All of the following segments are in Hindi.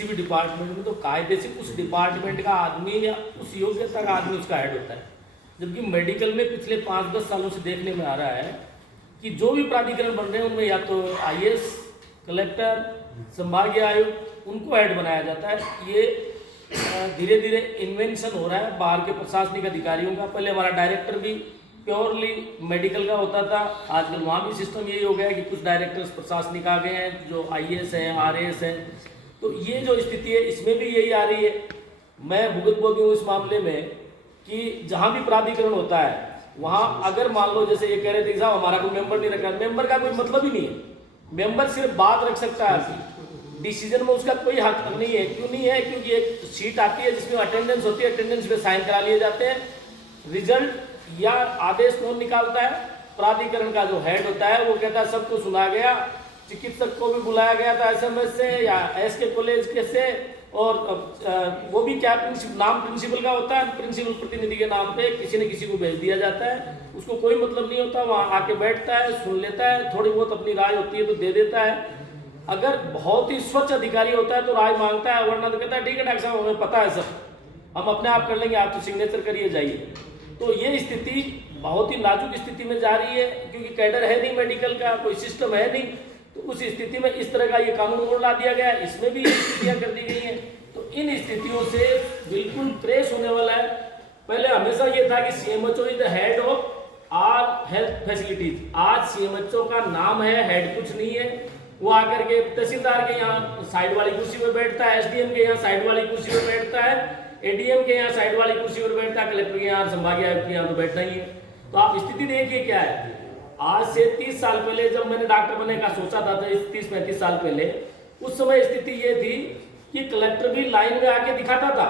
किसी भी डिपार्टमेंट में तो कायदे से उस डिपार्टमेंट का आदमी या उस योग्यता का आदमी उसका हेड होता है। जबकि मेडिकल में पिछले 5-10 सालों से देखने में आ रहा है कि जो भी प्राधिकरण बन रहे हैं उनमें या तो आईएएस, कलेक्टर, संभागीय आयुक्त उनको हेड बनाया जाता है। ये धीरे धीरे इन्वेंशन हो रहा है बाहर के प्रशासनिक अधिकारियों का। पहले हमारा डायरेक्टर भी प्योरली मेडिकल का होता था, आजकल वहाँ भी सिस्टम यही हो गया है कि कुछ डायरेक्टर्स प्रशासनिक आ गए हैं जो आईएएस हैं, आरएएस हैं। तो ये जो स्थिति है इसमें भी यही आ रही है। मैं भुगतभोगी हूँ इस मामले में कि जहाँ भी प्राधिकरण होता है वहाँ अगर मान लो जैसे ये कह रहे थे साहब हमारा कोई मेंबर नहीं रखा, मेंबर का कोई मतलब ही नहीं है। मेंबर सिर्फ बात रख सकता है, डिसीजन में उसका कोई हक नहीं है। क्यों नहीं है? क्योंकि एक शीट आती है जिसमें अटेंडेंस होती है, अटेंडेंस पे साइन करा लिए जाते हैं। रिजल्ट या आदेश कौन निकालता है? प्राधिकरण का जो हेड होता है वो कहता है सबको सुना गया, चिकित्सक को भी बुलाया गया था एसएमएस से या एसके कॉलेज के से, और वो भी क्या नाम प्रिंसिपल का होता है, प्रिंसिपल प्रतिनिधि के नाम पे किसी न किसी को भेज दिया जाता है। उसको कोई मतलब नहीं होता, वहाँ आके बैठता है, सुन लेता है, थोड़ी बहुत अपनी राय होती है तो दे देता है। अगर बहुत ही स्वच्छ अधिकारी होता है तो राय मांगता है, वरना तो कहता है ठीक है डॉक्टर साहब हमें पता है सब, हम अपने आप कर लेंगे, आप तो सिग्नेचर करिए जाइए। तो ये स्थिति बहुत ही नाजुक स्थिति में जा रही है क्योंकि कैडर है नहीं, मेडिकल का कोई सिस्टम है नहीं। तो उस स्थिति में इस तरह का ये कानून और ला दिया गया है, इसमें भी स्थितियाँ कर दी गई हैं। तो इन स्थितियों से बिल्कुल प्रेस होने वाला है। पहले हमेशा ये था कि CMHO is the head of all health facilities. आज सीएमएचओ का नाम है, हेड कुछ नहीं है। वो आकर के तहसीलदार के यहाँ साइड वाली कुर्सी पर बैठता है, एसडीएम के यहाँ साइड वाली कुर्सी पर बैठता है, एडीएम के यहाँ साइड वाली कुर्सी पर बैठता है, कलेक्टर के यहाँ, संभागीय आयुक्त के यहाँ तो बैठना ही है। तो आप स्थिति देखिए क्या है। आज से 30 साल पहले जब मैंने डॉक्टर बनने का सोचा था, 30-35 साल पहले, उस समय स्थिति ये थी कि कलेक्टर भी लाइन में आके दिखाता था।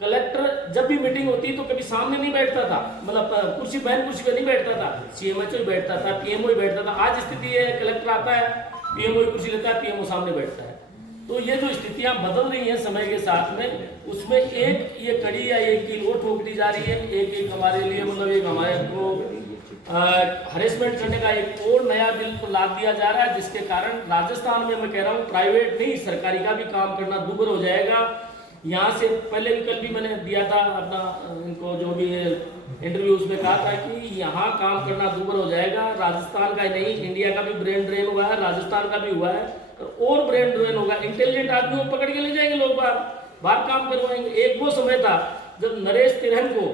कलेक्टर जब भी मीटिंग होती तो कभी सामने नहीं बैठता था, मतलब कुर्सी पे नहीं बैठता था, सीएमएचओ ही बैठता था, पीएमओ ही बैठता था। आज स्थिति है कलेक्टर आता है, पीएमओ की कुर्सी लेता है, पीएमओ सामने बैठता है। तो ये जो स्थितियां बदल रही हैं समय के साथ में, उसमें एक ये कड़ी या एक कील और ठोक दी जा रही है। एक हमारे लिए मतलब एक हमारे को हरेसमेंट करने का एक और नया बिल को लाद दिया जा रहा है, जिसके कारण राजस्थान में मैं कह रहा हूँ प्राइवेट नहीं सरकारी का भी काम करना दूभर हो जाएगा। यहाँ से पहले भी कल भी मैंने दिया था अपना इनको जो भी इंटरव्यू उसमें कहा था कि यहाँ काम करना दूभर हो जाएगा। राजस्थान का ही नहीं इंडिया का भी ब्रेन ड्रेन हुआ है, राजस्थान का भी हुआ है और ब्रेन ड्रेन होगा। इंटेलिजेंट आदमी को पकड़ के ले जाएंगे लोग बाहर काम करवाएंगे। एक वो समय था जब नरेश तिरहन को